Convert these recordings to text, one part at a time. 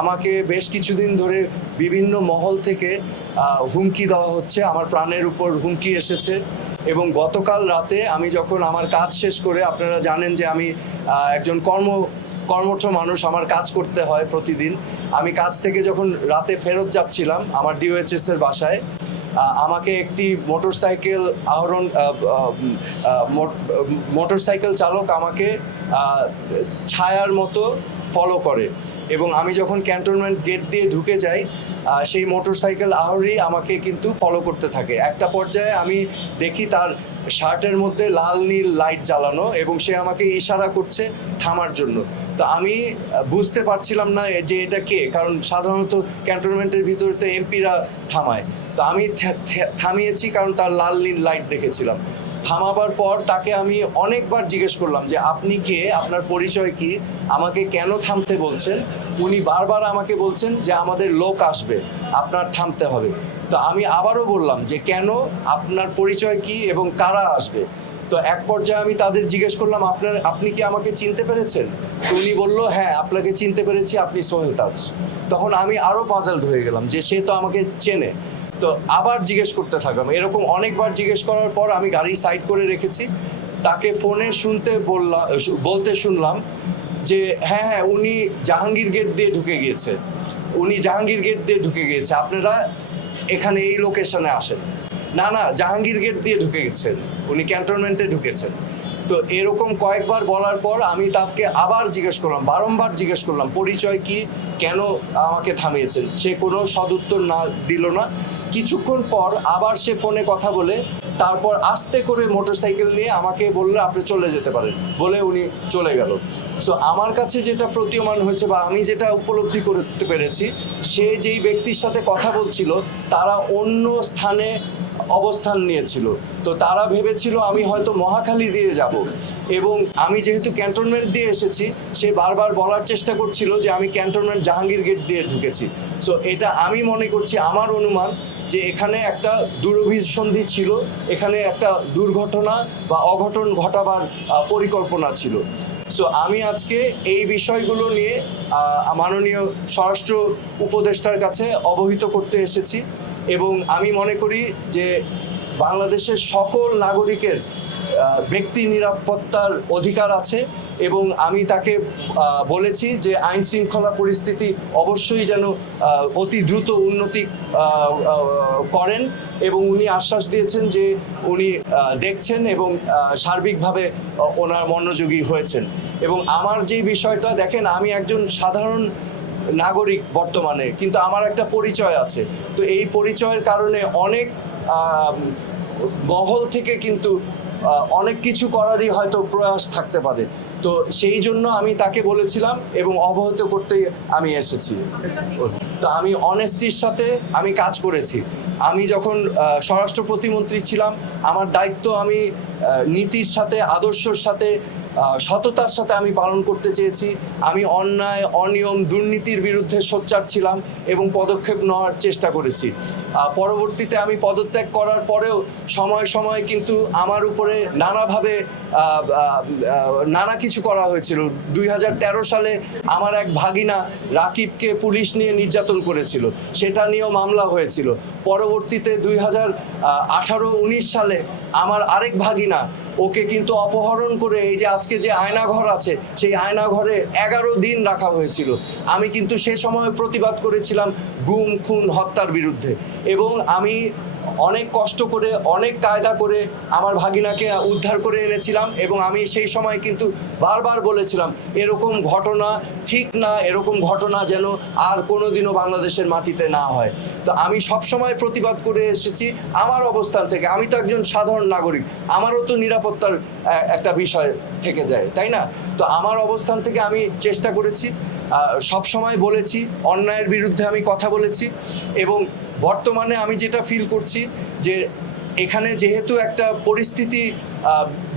আমাকে বেশ কিছুদিন ধরে বিভিন্ন মহল থেকে হুমকি দেওয়া হচ্ছে, আমার প্রাণের উপর হুমকি এসেছে। এবং গতকাল রাতে আমি যখন আমার কাজ শেষ করে, আপনারা জানেন যে আমি একজন কর্মঠ মানুষ, আমার কাজ করতে হয় প্রতিদিন। আমি কাজ থেকে যখন রাতে ফেরত যাচ্ছিলাম আমার ডিওএইচএস এর বাসায়, আমাকে একটি মোটরসাইকেল চালক আমাকে ছায়ার মতো ফলো করে। এবং আমি যখন ক্যান্টনমেন্ট গেট দিয়ে ঢুকে যাই, সেই মোটরসাইকেল আরোহী আমাকে কিন্তু ফলো করতে থাকে। একটা পর্যায়ে আমি দেখি তার শার্টের মধ্যে লাল নীল লাইট জ্বালানো এবং সে আমাকে ইশারা করছে থামার জন্য। তো আমি বুঝতে পারছিলাম না যে এটা কে, কারণ সাধারণত ক্যান্টনমেন্টের ভিতরে তো এমপিরা থামায়। তো আমি থামিয়েছি কারণ তার লাল নীল লাইট দেখেছিলাম। থামাবার পর তাকে আমি অনেকবার জিজ্ঞেস করলাম যে আপনি কে, আপনার পরিচয় কি, আমাকে কেন থামতে বলছেন। উনি বারবার আমাকে বলছেন যে আমাদের লোক আসবে, আপনার থামতে হবে। তো আমি আবারও বললাম যে কেন, আপনার পরিচয় কি এবং কারা আসবে। তো এক পর্যায়ে আমি তাদের জিজ্ঞেস করলাম আপনি কি আমাকে চিনতে পেরেছেন। তো উনি বললো হ্যাঁ আপনাকে চিনতে পেরেছি, আপনি সোহেল তাজ। তখন আমি আরও পাজলড হয়ে গেলাম যে সে তো আমাকে চেনে। তো আবার জিজ্ঞেস করতে থাকলাম, এরকম অনেকবার জিজ্ঞেস করার পর আমি গাড়ি সাইড করে রেখেছি। তাকে ফোনে বলতে শুনলাম যে হ্যাঁ উনি জাহাঙ্গীর গেট দিয়ে ঢুকে গিয়েছে, আপনারা এখানে এই লোকেশনে আসেন। না জাহাঙ্গীর গেট দিয়ে ঢুকে গেছেন, উনি ক্যান্টনমেন্টে ঢুকেছেন। তো এরকম কয়েকবার বলার পর আমি তাকে আবার বারংবার জিজ্ঞেস করলাম পরিচয় কি, কেন আমাকে থামিয়েছেন। সে কোনো সদুত্তর দিল না। কিছুক্ষণ পর আবার সে ফোনে কথা বলে তারপর আস্তে করে মোটরসাইকেল নিয়ে আমাকে বললে আপনি চলে যেতে পারেন, বলে উনি চলে গেল। সো আমার কাছে যেটা প্রতীয়মান হয়েছে বা আমি যেটা উপলব্ধি করতে পেরেছি, সে যেই ব্যক্তির সাথে কথা বলছিল তারা অন্য স্থানে অবস্থান নিয়েছিল। তো তারা ভেবেছিল আমি হয়তো মহাখালী দিয়ে যাব, এবং আমি যেহেতু ক্যান্টনমেন্ট দিয়ে এসেছি, সে বারবার বলার চেষ্টা করছিল যে আমি ক্যান্টনমেন্ট জাহাঙ্গীর গেট দিয়ে ঢুকেছি। সো এটা আমি মনে করছি, আমার অনুমান যে এখানে একটা দুরভিসন্ধি ছিল, এখানে একটা দুর্ঘটনা বা অঘটন ঘটাবার পরিকল্পনা ছিল। সো আমি আজকে এই বিষয়গুলো নিয়ে মাননীয় স্বরাষ্ট্র উপদেষ্টার কাছে অবহিত করতে এসেছি। এবং আমি মনে করি যে বাংলাদেশের সকল নাগরিকের ব্যক্তি নিরাপত্তার অধিকার আছে, এবং আমি তাকে বলেছি যে আইন শৃঙ্খলা পরিস্থিতি অবশ্যই যেন অতি দ্রুত উন্নতি করেন, এবং উনি আশ্বাস দিয়েছেন যে উনি দেখছেন এবং সার্বিকভাবে ওনার মনোযোগী হয়েছেন। এবং আমার যে বিষয়টা দেখেন, আমি একজন সাধারণ নাগরিক বর্তমানে, কিন্তু আমার একটা পরিচয় আছে। তো এই পরিচয়ের কারণে অনেক মহল থেকে কিন্তু অনেক কিছু করারই হয়তো প্রয়াস থাকতে পারে। তো সেই জন্য আমি তাকে বলেছিলাম এবং অবহিত করতে আমি এসেছি। তো আমি অনেস্টির সাথে আমি কাজ করেছি। আমি যখন স্বরাষ্ট্র প্রতিমন্ত্রী ছিলাম, আমার দায়িত্ব আমি নীতির সাথে, আদর্শের সাথে, সততার সাথে আমি পালন করতে চেয়েছি। আমি অন্যায়, অনিয়ম, দুর্নীতির বিরুদ্ধে সোচ্চার ছিলাম এবং পদক্ষেপ নেওয়ার চেষ্টা করেছি। পরবর্তীতে আমি পদত্যাগ করার পরেও সময়ে সময়ে কিন্তু আমার উপরে নানাভাবে নানা কিছু করা হয়েছিল। 2013 সালে আমার এক ভাগিনা রাকিবকে পুলিশ নিয়ে নির্যাতন করেছিল, সেটা নিয়েও মামলা হয়েছিল। পরবর্তীতে 2018-19 সালে আমার আরেক ভাগিনা, ওকে কিন্তু অপহরণ করে এই যে আজকে যে আয়নাঘর আছে, সেই আয়নাঘরে 11 দিন রাখা হয়েছিল। আমি কিন্তু সে সময় প্রতিবাদ করেছিলাম গুম, খুন, হত্যার বিরুদ্ধে, এবং আমি অনেক কষ্ট করে, অনেক কায়দা করে আমার ভাগিনাকে উদ্ধার করে এনেছিলাম। এবং আমি সেই সময় কিন্তু বারবার বলেছিলাম এরকম ঘটনা ঠিক না, এরকম ঘটনা যেন আর কোনোদিনও বাংলাদেশের মাটিতে না হয়। তো আমি সবসময় প্রতিবাদ করে এসেছি আমার অবস্থান থেকে। আমি তো একজন সাধারণ নাগরিক, আমারও তো নিরাপত্তার একটা বিষয় থেকে যায়, তাই না? তো আমার অবস্থান থেকে আমি চেষ্টা করেছি, সবসময় বলেছি, অন্যায়ের বিরুদ্ধে আমি কথা বলেছি। এবং বর্তমানে আমি যেটা ফিল করছি যে এখানে যেহেতু একটা পরিস্থিতি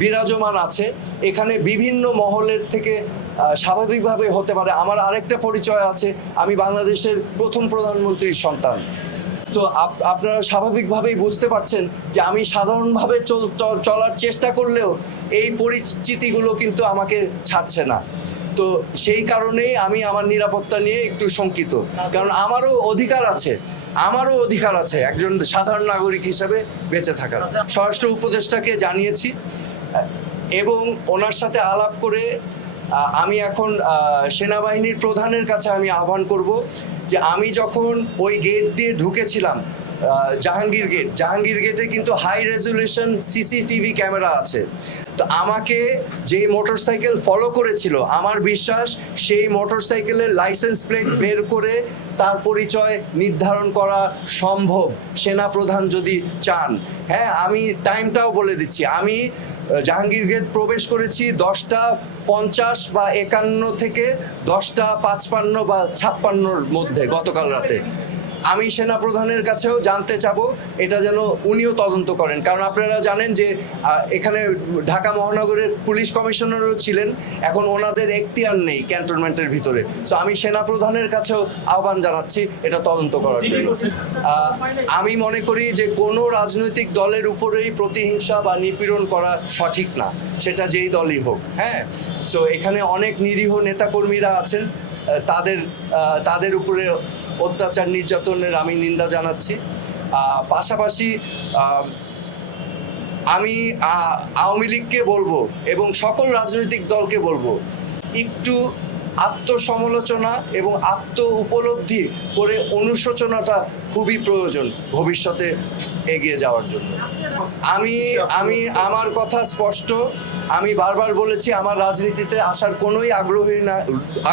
বিরাজমান আছে, এখানে বিভিন্ন মহলের থেকে স্বাভাবিকভাবে হতে পারে। আমার আরেকটা পরিচয় আছে, আমি বাংলাদেশের প্রথম প্রধানমন্ত্রীর সন্তান। তো আপনারা স্বাভাবিকভাবেই বুঝতে পারছেন যে আমি সাধারণভাবে চলার চেষ্টা করলেও এই পরিচিতিগুলো কিন্তু আমাকে ছাড়ছে না। তো সেই কারণেই আমি আমার নিরাপত্তা নিয়ে একটু শঙ্কিত, কারণ আমারও অধিকার আছে একজন সাধারণ নাগরিক হিসেবে বেঁচে থাকার। স্বরাষ্ট্র উপদেষ্টাকে জানিয়েছি এবং ওনার সাথে আলাপ করে আমি এখন সেনাবাহিনীর প্রধানের কাছে আমি আহ্বান করব যে আমি যখন ওই গেট দিয়ে ঢুকেছিলাম জাহাঙ্গীর গেটে কিন্তু হাই রেজুলেশন সিসিটিভি ক্যামেরা আছে। তো আমাকে যে মোটরসাইকেল ফলো করেছিল, আমার বিশ্বাস সেই মোটরসাইকেলের লাইসেন্স প্লেট বের করে তার পরিচয় নির্ধারণ করা সম্ভব, সেনাপ্রধান যদি চান। হ্যাঁ, আমি টাইমটাও বলে দিচ্ছি, আমি জাহাঙ্গীর গেট প্রবেশ করেছি 10:50 বা 51 থেকে 10:55 বা 56-র মধ্যে গতকাল রাতে। আমি সেনাপ্রধানের কাছেও জানতে চাবো এটা যেন উনিও তদন্ত করেন, কারণ আপনারা জানেন যে এখানে ঢাকা মহানগরের পুলিশ কমিশনারও ছিলেন, এখন ওনাদের এখতিয়ার নেই ক্যান্টনমেন্টের ভিতরে। সো আমি সেনাপ্রধানের কাছেও আহ্বান জানাচ্ছি এটা তদন্ত করার জন্য। আমি মনে করি যে কোনো রাজনৈতিক দলের উপরেই প্রতিহিংসা বা নিপীড়ন করা সঠিক না, সেটা যেই দলই হোক। হ্যাঁ, সো এখানে অনেক নিরীহ নেতাকর্মীরা আছেন, তাদের উপরে অত্যাচার নির্যাতনের আমি নিন্দা জানাচ্ছি। পাশাপাশি আমি আওয়ামী লীগকে বলবো এবং সকল রাজনৈতিক দলকে বলবো, একটু আত্মসমালোচনা এবং আত্ম উপলব্ধি করে অনুশোচনাটা খুবই প্রয়োজন ভবিষ্যতে এগিয়ে যাওয়ার জন্য। আমার কথা স্পষ্ট, আমি বারবার বলেছি আমার রাজনীতিতে আসার কোনোই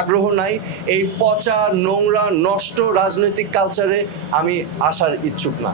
আগ্রহ নাই। এই পচা নোংরা নষ্ট রাজনৈতিক কালচারে আমি আসার ইচ্ছুক না।